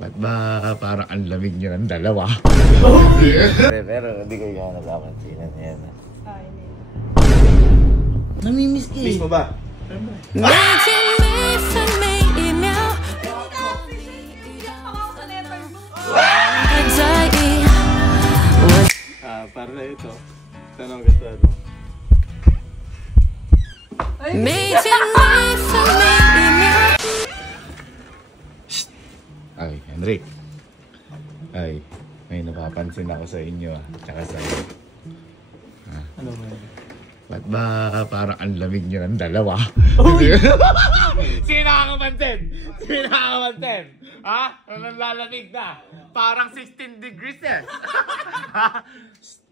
Ba't ba parang ang lamig nyo ng dalawa? Pero hindi ko yung nagkapansinan yan. Ay, hindi. Namimiss ka eh. Miss mo ba? Para na ito. Tanong gusto ano? Ay, Henrik. Ay, may napapansin ako sa inyo tsaka sa iyo. Ano ba yun? Ba't ba parang ang lamig nyo ng dalawa? Sino nakakapansin? Sino nakakapansin? Ha? Anong lalamig na? Parang 16 degrees eh.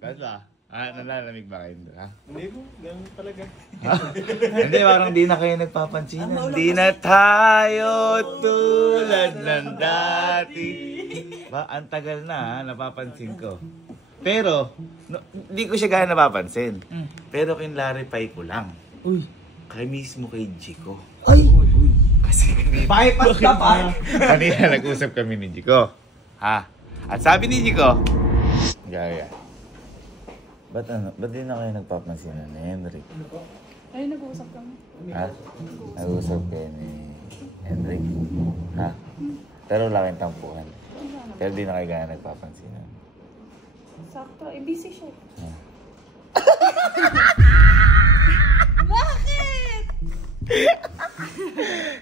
Ba't ba? Nalalamig ba kayo? Ha? Hindi po, ganun talaga. Ha? Hindi, parang di na kayo nagpapansin. Hindi na tayo tulad ng dati. Ba, ang tagal na napapansin ko. Pero, hindi ko siya gaya napapansin. Pero kinlarify ko lang. Uy. Kay mismo kay Jico. Ay! Kasi Bypass ka pa! kanina nag-usap kami ni Jico. Ha? At sabi ni Jico, gaya. Ba't di na kayo nagpapansin ni Henrik? Ay, nag-uusap kami. Ha? Nag-usap kayo ni Henrik? Ha? Pero wala kayong tampuhan. Pero di na kayo gaya nagpapansin. Sakto, eh, busy siya.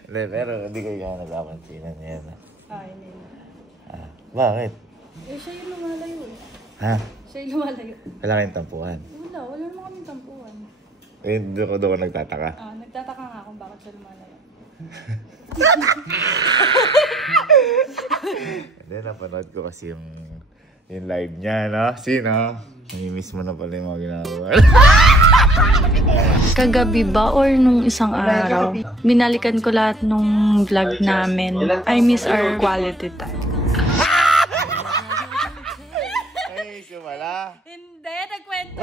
Hindi, pero hindi kayo gaya nagpapansinan yan. Ay, hindi. Bakit? Eh, siya yung lumalayo eh. Ha? Siya yung lumalayo. Wala kayong tampuhan. Wala naman kaming tampuhan. Eh, doon ko nagtataka. Nagtataka nga kung bakit siya lumalayo. Hindi, napanood ko kasi yung live niya, no? Sino? Namimiss mo na pala yung mga ginagawa. Kagabi ba or nung isang araw, binalikan ko lahat nung vlog namin. I miss our quality time. Ay, sumala. Hindi, nagkwento.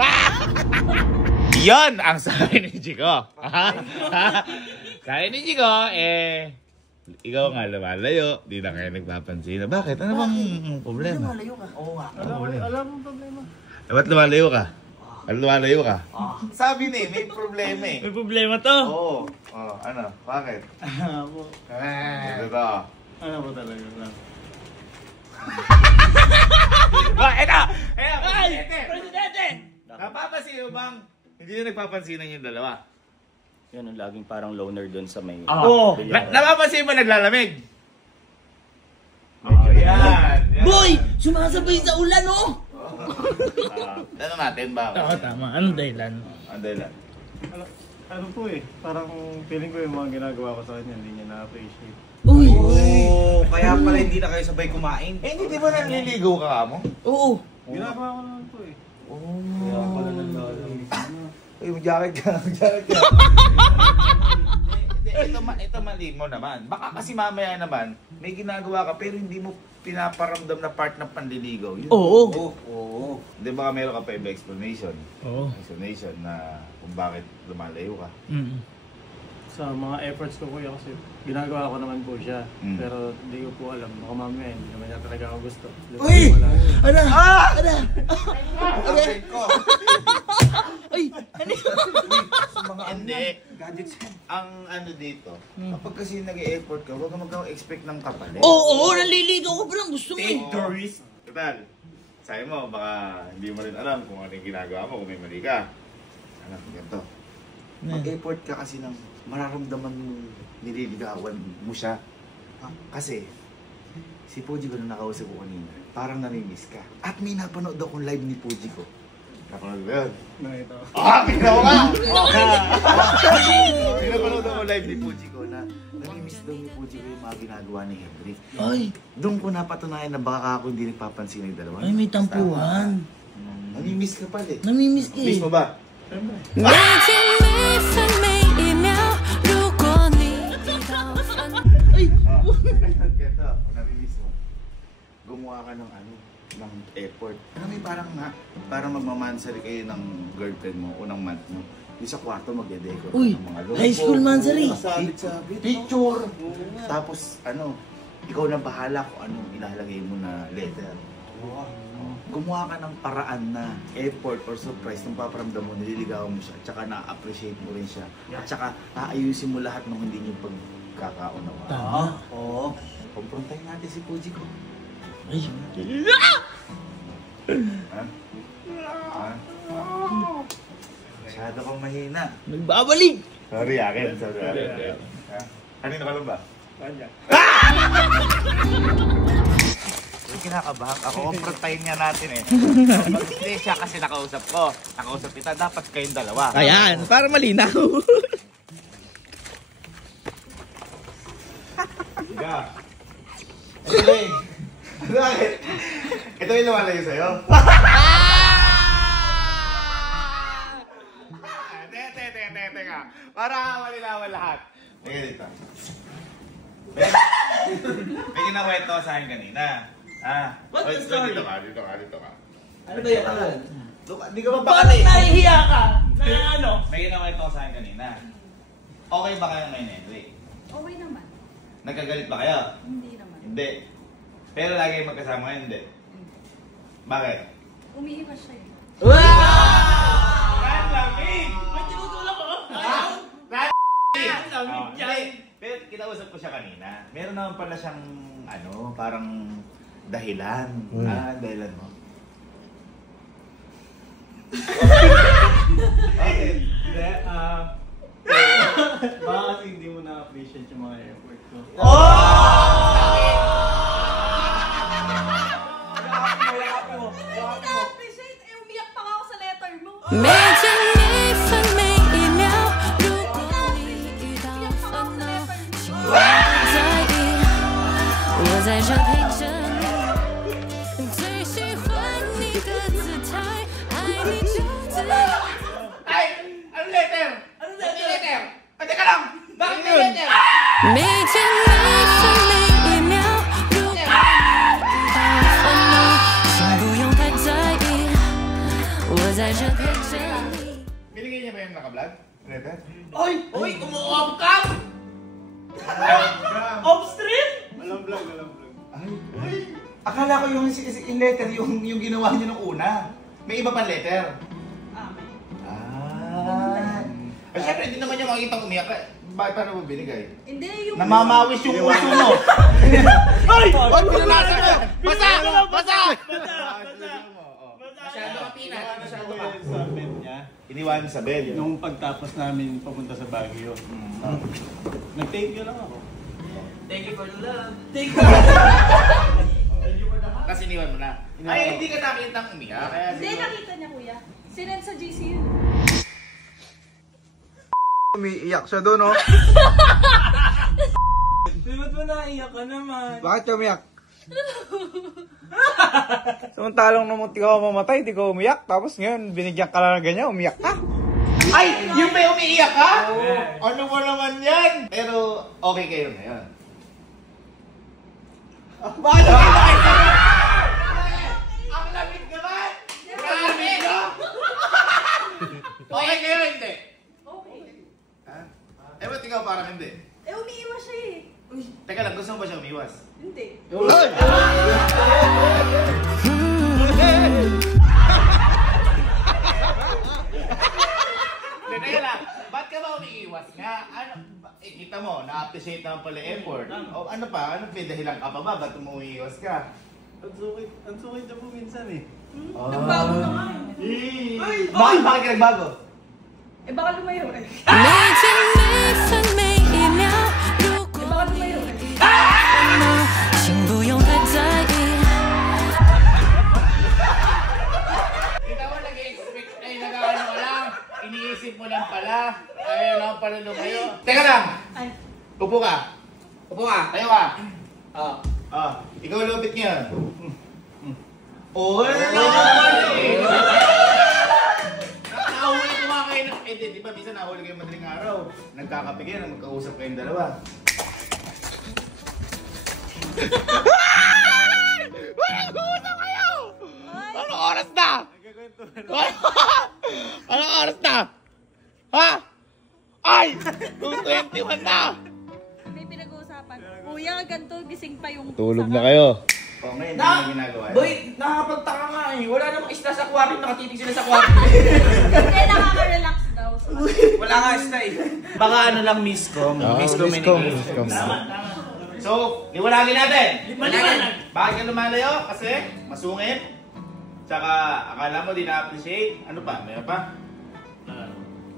Yan ang sabi ni Jico. Sabi ni Jico, ikaw nga lumalayo, di na kayo nagpapansin. Bakit? Ano bang problema? Malayo ka. Oo nga. Alam mo problema. Ba't lumalayo ka? Ba't lumalayo ka? Sabi ni, may problema eh. May problema to. Oo. Ano? Bakit? Ano Ito to. Ano ba talaga? Eto! Presidente! Napapansin mo bang hindi na nagpapansinan yung dalawa? Yun ang laging parang loner doon sa may... Oo. Napapansin mo naglalamig? Yan. Boy! Sumasabay sa ulan, oh! Tanong natin ba? Oo, tama. Ano dahilan? Ang dahilan. Ano po eh, parang feeling ko yung mga ginagawa ko sa kanya, hindi niya na-appreciate. Uy! Kaya pala hindi na kayo sabay kumain. Hindi ba naliligo ka mo? Oo. Ginagawa ko naman po eh. Kaya pala naglalaro. Uy, jacket ka. Ito mali mo naman. Baka kasi mamaya naman, may ginagawa ka pero hindi mo pinaparamdam na part ng panliligaw. Yun. Oo. Di ba meron ka pa iba explanation? Oo. Explanation na kung bakit lumalayo ka. Sa mga efforts ko kuya kasi ginagawa ko naman po siya. Pero hindi ko po alam, baka mamaya hindi naman niya talaga ako gusto. Uy! Ano? Ano? Ay! Ano? Mga hindi. Gadgets. Ang ano dito, kapag kasi nag-e-effort ka, huwag ka mag-expect ng kapalit. Oo! Naliligaw ko pa lang. Gusto mo eh. Take the risk. Total, sabi mo, baka hindi mo rin alam kung ano yung ginagawa mo, kung may mali ka. Alam, ganito. Mag-effort ka kasi ng mararamdaman mo nililigawan mo siya. Kasi, si Puji ko na nakausap ko kanina, parang namimiss ka. At may napanood akong live ni Puji ko. Napanood mo yun? Nakita ko. Pinaw ka! Pinapanood ako live ni Puji ko na namimiss daw ni Puji ko yung mga ginagawa ni Henrik. Ay! Doon ko napatunayan na baka ako hindi nagpapansin ng dalawa. Ay, may tampuhan. Namimiss ka pala eh. Namimiss ka eh. Miss mo ba? Ay! Ganito, namimiss mo. Gumawa ka ng ng effort. May parang magmamansari kayo ng girlfriend mo, unang month mo. Yung sa kwarto magde-decor Uy, ng mga logo. high school mansari. Sabit-sabit. Picture. Tapos ikaw lang bahala kung anong ilalagay mo na letter. Gumawa ka ng paraan na effort or surprise nung paparamdam mo, nililigawan mo siya, at saka na-appreciate mo rin siya, at saka aayusin mo lahat ng hindi niyo pagkakaunawa. Tama. Oo. Kumprontahin natin si Puji ko. Ay. Ha? Ha? Masyado kang mahina. Nagbabalik. Sorry akin, sorry akin. Ha? Kanino ka lang ba? Kanya. Kinakabahan ako, kumprontahin nga natin eh. Hindi siya kasi nakausap ko. Nakausap kita, dapat kayong dalawa. Ayan, para malinaw. Higa. Ito eh. Bakit? Ito yung lumalayo sa'yo. Teka. Para malinawan lahat. Teka dito. May ginakwento sa akin kanina. What's the story? Dito ka. Ano ba yan? Di ka ba Parang nahihiya ka na ano? May ginakwento sa akin kanina. Okay ba kayo ngayon, Henry? Okay naman. Nagkagalit ba kayo? Hindi naman. Hindi. Pero lagi magkasama ngayon, hindi. Bakit? Umiiwas siya eh. Lamig! May tinutulak ko? Lamig yan! Pero kinausap ko siya kanina. Meron naman pala siyang, parang dahilan. Dahilan mo. Bakit? Hindi, baka kasi hindi mo na-appreciate yung mga effort ko. Na-appreciate, umiyak pa ako sa letter mo. 每见你分每一秒，如果你遇到烦恼，请不要在意，我在这陪着你。最喜欢你的姿态，爱你就自由。 Ay! Ano letter? Ano letter? Teka lang! Bakit may letter? 每见你分每一秒，如果你遇到烦恼，请不用太在意，我在这陪着你。 Binigay niya ba yung naka-vlog? Letter? Oy, kumuha ka! Off-stream? Alam vlog. Ay! Akala ko yung letter yung ginawa niyo nung una. May iba pang letter? Ay, syempre, hindi naman niya makikita umiyak ka. Bakit paano mo binigay? Hindi, yung... Namamawis yung puso mo! Ay! Huwag pinanasa ka! Basa! Basa! Masyado ka pinat. Masyado ka. Sa bed niya, Iniwan sa bed. nung pagtapos namin papunta sa Baguio, nag-thank you lang ako. Thank you for the love. Tapos iniwan mo na. Ay, hindi ka nakitang umiyak. Kaya Hindi, nakita niya kuya. Sinend sa GC yun. Umiiyak siya doon, oh. Ba't mo naiyak ka naman? Bakit siya umiyak? Samantalang nung munti ka mamatay, di ka umiyak. Tapos ngayon, binigyan ka lang ng ganyan, umiyak ka. Ay! Yung may umiiyak ka? Ano mo naman yan? Pero okay kayo ngayon. Bakit umiiyak ka? Ang lamig naman! Grabe! Okay kayo hindi? Okay. Ha? Eh ba't ikaw parang hindi? Eh, umiiwas siya eh. Teka lang, gusto mo ba siya umiwas? Hindi. Teka lang, ba't ka ba umiiwas nga? Kita mo, na-appreciate naman pala effort. O ano pa? Ano may dahilan ka pa ba? Ba't umiiwas ka? Ang sukit na po minsan eh. Nagbago na nga eh. Bakit ka nagbago? Eh, baka lumayo eh. 每见每分每一秒，如果 Eh, baka lumayo eh. 请不用太在意。 Kita mo, nag-expect ay nag-ano ka lang. Iniisip mo lang pala. Ayaw lang pala lumayo. Teka lang! Ay. Upo ka. Upo ka. Tayo ka. Ah. Ikaw lupit ngayon. Oh, ano naman eh! Nahuli ko nga kayo na... Eh, di ba minsan nahuli kayo madaling araw? Nagkakape kayo, magkausap kayong dalawa. Nag-uusap kayo! Anong oras na? Anong oras na? Ha? Ay! 2:21 na! May pinag-uusapan. Kuya, ganito, gising pa yung... Tulog na kayo. O, ngayon, hindi na ginagawa yun. Boy, nakakapagtaka nga eh. Wala namang isla sa aquarium, nakatitig sila sa aquarium. Hindi, nakaka-relax daw. Wala nga isla eh. Baka ano lang, miscom. Miscom. So, liwanagin natin. Liwanag. Bakit ka lumalayo? Kasi masungit. Tsaka akala mo di na-appreciate. Ano pa? Mayroon pa?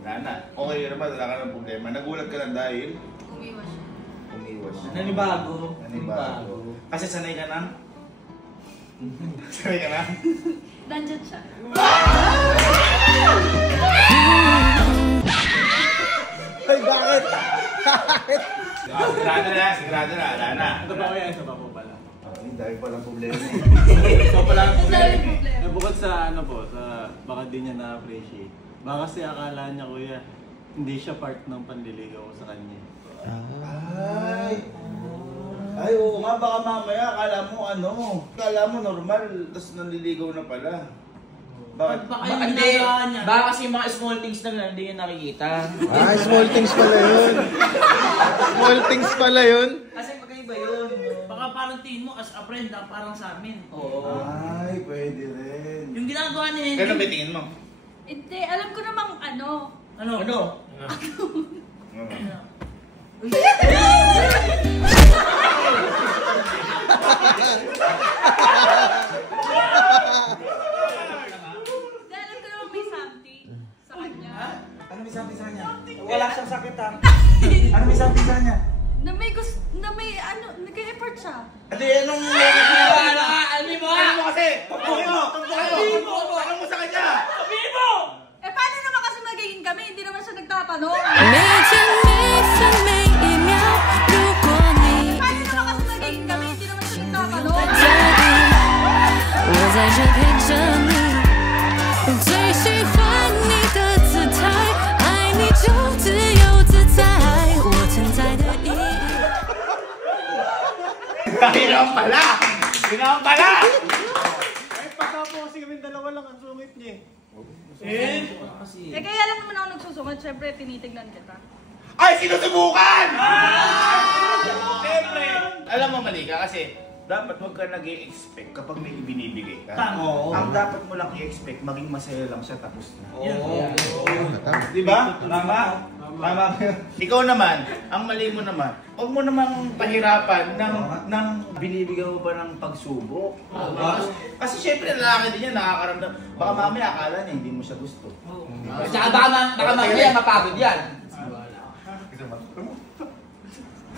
Wala na. Okay ka naman, wala ka ng problema. Nagulat ka lang dahil Umiwas siya. umiwas siya. Nanibago. Kasi sanay ka na? Sanay ka na? Nandyan siya. Ay, bakit? Sigurado na, wala na. Ito pa ko yan, isa pa po pala. Dahil palang problema eh. Ito pala ang Ang dami problema. problema. Bukod sa ano po, sa baka di niya na-appreciate. Baka kasi akala niya kuya, hindi siya part ng panliligaw ko sa kanya. Ay, oo nga, baka mamaya akala mo normal, tapos nanliligaw na pala. Bakit? Hindi. Baka kasi yung mga small things na lang, hindi yung nakikita. Small things pala yun. Small things pala yun. Kasi magkaiba yun. Baka parang tingin mo as a friend, parang sa amin. Oo. Ay, pwede rin. Yung ginagawa ni Henry. Ganun ba tingin mo? Hindi, alam ko namang ano. Ano? Hindi, alam ko namang may something sa kanya. Ano may sabi sa kanya? Wala siyang sakit ha. Ano may sabi sa kanya? Na may gusto, na may ano, nag-e-effort siya. Ate, anong Ano mo ano mo kasi? Ano mo sa kanya? Eh, paano naman kasi magiging kami? Hindi naman siya nagtatanong. 每天每分每一秒，如果你 Paano naman kasi magiging kami? Hindi naman siya nagtatanong. 在意，我在这陪着你，最喜欢你的姿态，爱你就自由自在，我存在的意义。 Ginawan pala! Eh, pagkapo kasi kami dalawa lang ang sungit niya eh. Eh, kaya lang naman ako nagsusungad. Siyempre, tinitignan kita. Ay, sinusubukan! Siyempre! Alam mo, mali ka kasi dapat huwag ka nag-i-expect kapag may ibinibigay ka. Ang dapat mo lang i-expect, maging masaya lang siya tapos na. Di ba? Tama? Tama. Ikaw naman, ang mali mo naman, huwag mo namang pahirapan ng binibigyan mo pa ng pagsubok. Kasi syempre lalaki din yan, nakakaramdam. Baka mamaya akala niya hindi mo siya gusto. Tsaka baka mamaya mapagod yan.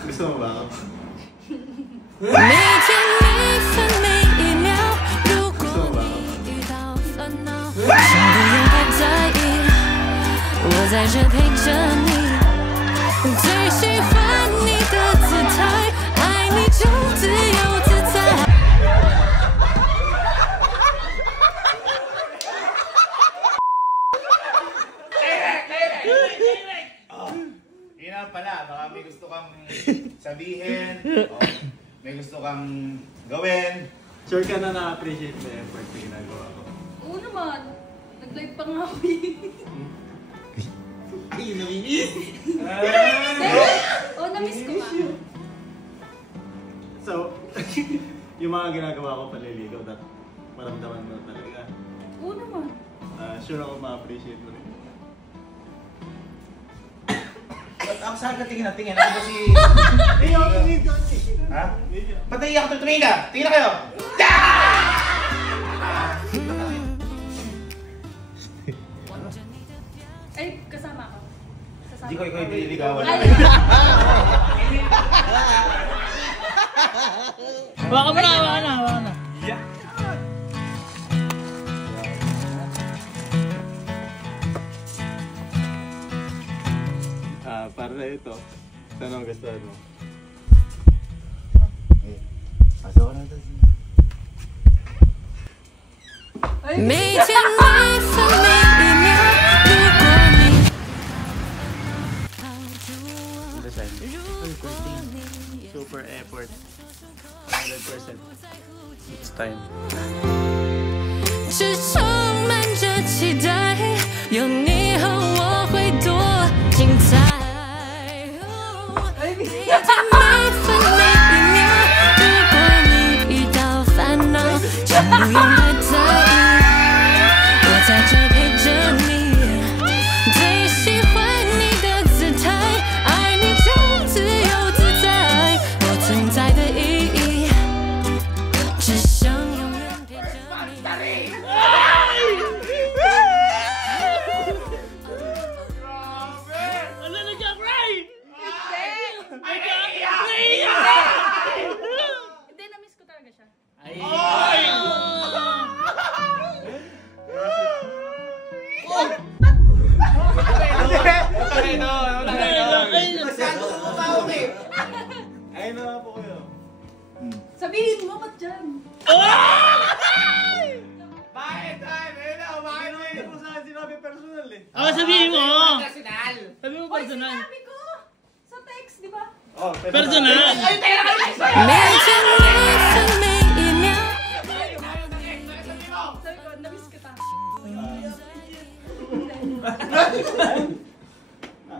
Gusto mo ba ako? 每天每分每一秒，如果你遇到烦恼，请不用太在意，我在这陪着你，最喜欢你的姿态，爱你就自由自在。 Yun naman pala, baka may gusto kang sabihin, o may gusto kang gawin. Sure ka na na-appreciate mo yung effort na ginagawa ko. Oo naman. Nag-live pa nga ako eh. Ay, namimiss! Oo, na-miss ko nga. So, yung mga ginagawa ko paliligaw, maramdaman mo talaga. Oo naman. Sure ako ma-appreciate mo rin. Ang saan ka tingin na tingin? Ako ba si... Ha? Ba't naiyak ka tumingin ka? Tingin na kayo! Ay, kasama ako. Hindi ko ikaw yung nililigawan. Baka mo na. Para na ito, tanong gusto mo. 每天每分每一秒，如果你抱住我，如果你 Super effort. 100%. It's time. 只充满着期待，有你和我会多精彩。每天每分每一秒。不用太在意，我在这陪着你，最喜欢你的姿态，爱你就自由自在，我存在的意义，只想永远陪着你。Ano nagka-cry? Hindi, na-miss ko talaga siya. Ayun na nga po kayo. Sabihin mo, ba't dyan? Bakit? Ayun na, bakit mo hindi mo sa sinabi personal eh. Sabihin mo! Sabihin mo personal. Sabi ko! Sa text, di ba? Oh, Personal! 每天每分每一秒。 Sabi ko, na-miss kita.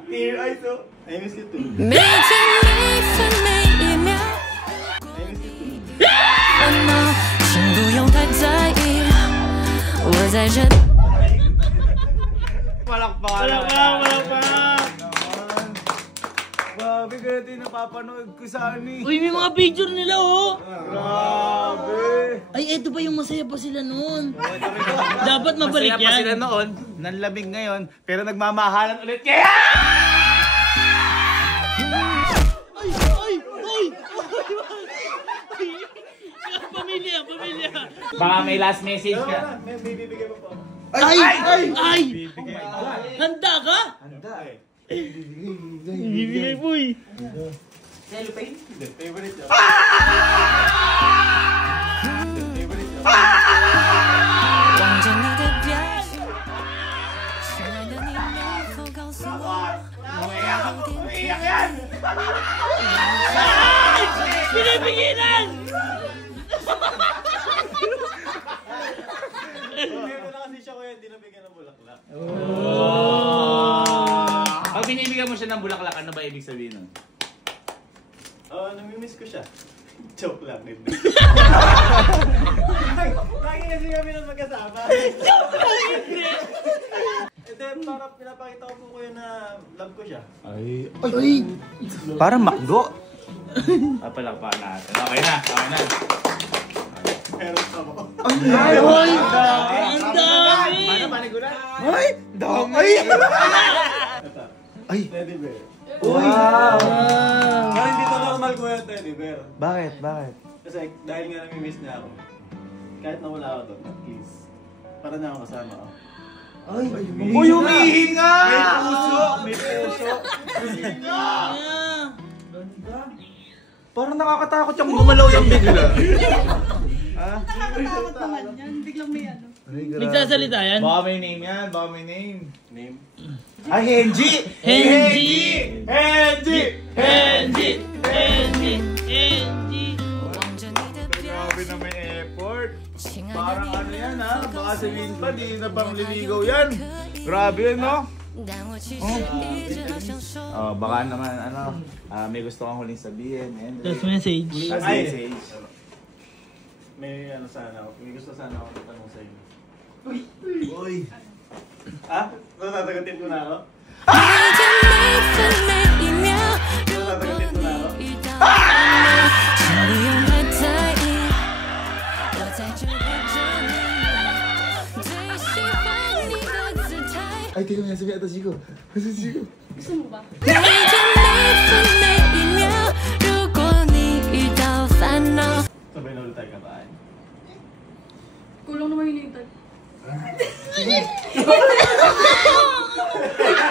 Tear eyes oh. I miss you too. 每天每分每一秒， I miss you too. 烦恼请不用太在意，我在这。 Palakpakan. Palakpakan. Grabe, ganito yung napapanood ko sa ani. Uy, may mga picture nila oh! Grabe. Ay, eto pa yung masaya pa sila noon. Dapat mabalik Masaya pa sila yan. noon, nanlamig ngayon, pero nagmamahalan ulit. Kaya! Ay! Ay! Ay! Pamilya! Pamilya! Baka may last message ka. May bibigay mo po. Ay! Ay! Ay! Handa ka? Handa eh. Bibigay po eh. Favorite niya. 望着你的表情，亲爱的你能否告诉我，我有点Pinipigilan! Meron na kasi siya kuya, hindi nabigyan ng bulaklak. Pag binibigyan mo siya ng bulaklak, ano ba ibig sabihin nun? Namimiss ko siya. Joke lang. Hindi. Lagi kasi kami nang magkasama. Joke lang! Hindi! And then, parang pinapakita ko po kuya na love ko siya. Ay! Parang makdo. Palakpakan natin. Okay na, okay na. Meron pa mo. Ay! Ang dami! Paano panigulan? Ay! Damay! Ay! Teddy bear. Wow! Pero hindi to normal ko yung teddy bear. Bakit? Bakit? Kasi dahil nga namimiss niya ako, kahit nawala ako doon, at least, para na ako kasama ako. Uy, humihinga! May puso! May puso! Parang nakakatakot yung gumalaw yung bigla. Nakakatakot naman yan. Biglang may ano. Nagsasalita yan? Baka may name yan, baka may name. Name? Ay, Henji! Henji! Henji! Henji! Henji! Henji! Grabe na may effort. Parang ano yan ha, baka sabihin pa, di na bang liligaw yan. Grabe yan no? Baka naman ano, may gusto kang huling sabihin. Last message. Last message. May ano sana ako. May gusto sana ako tanong sa inyo. Uy! Ah? Tatagatin ko na ako? 每天每分每一秒，如果你遇到烦恼，请不用太在意，我在这陪着你，最喜欢你的姿态。 Ay, tingnan mo yan, sabi ata Chico. Chico. Gusto mo ba? 每天每分每一秒，如果你遇到烦恼。 Sabay na ulit tayo kakain. Kulong naman hinihintay.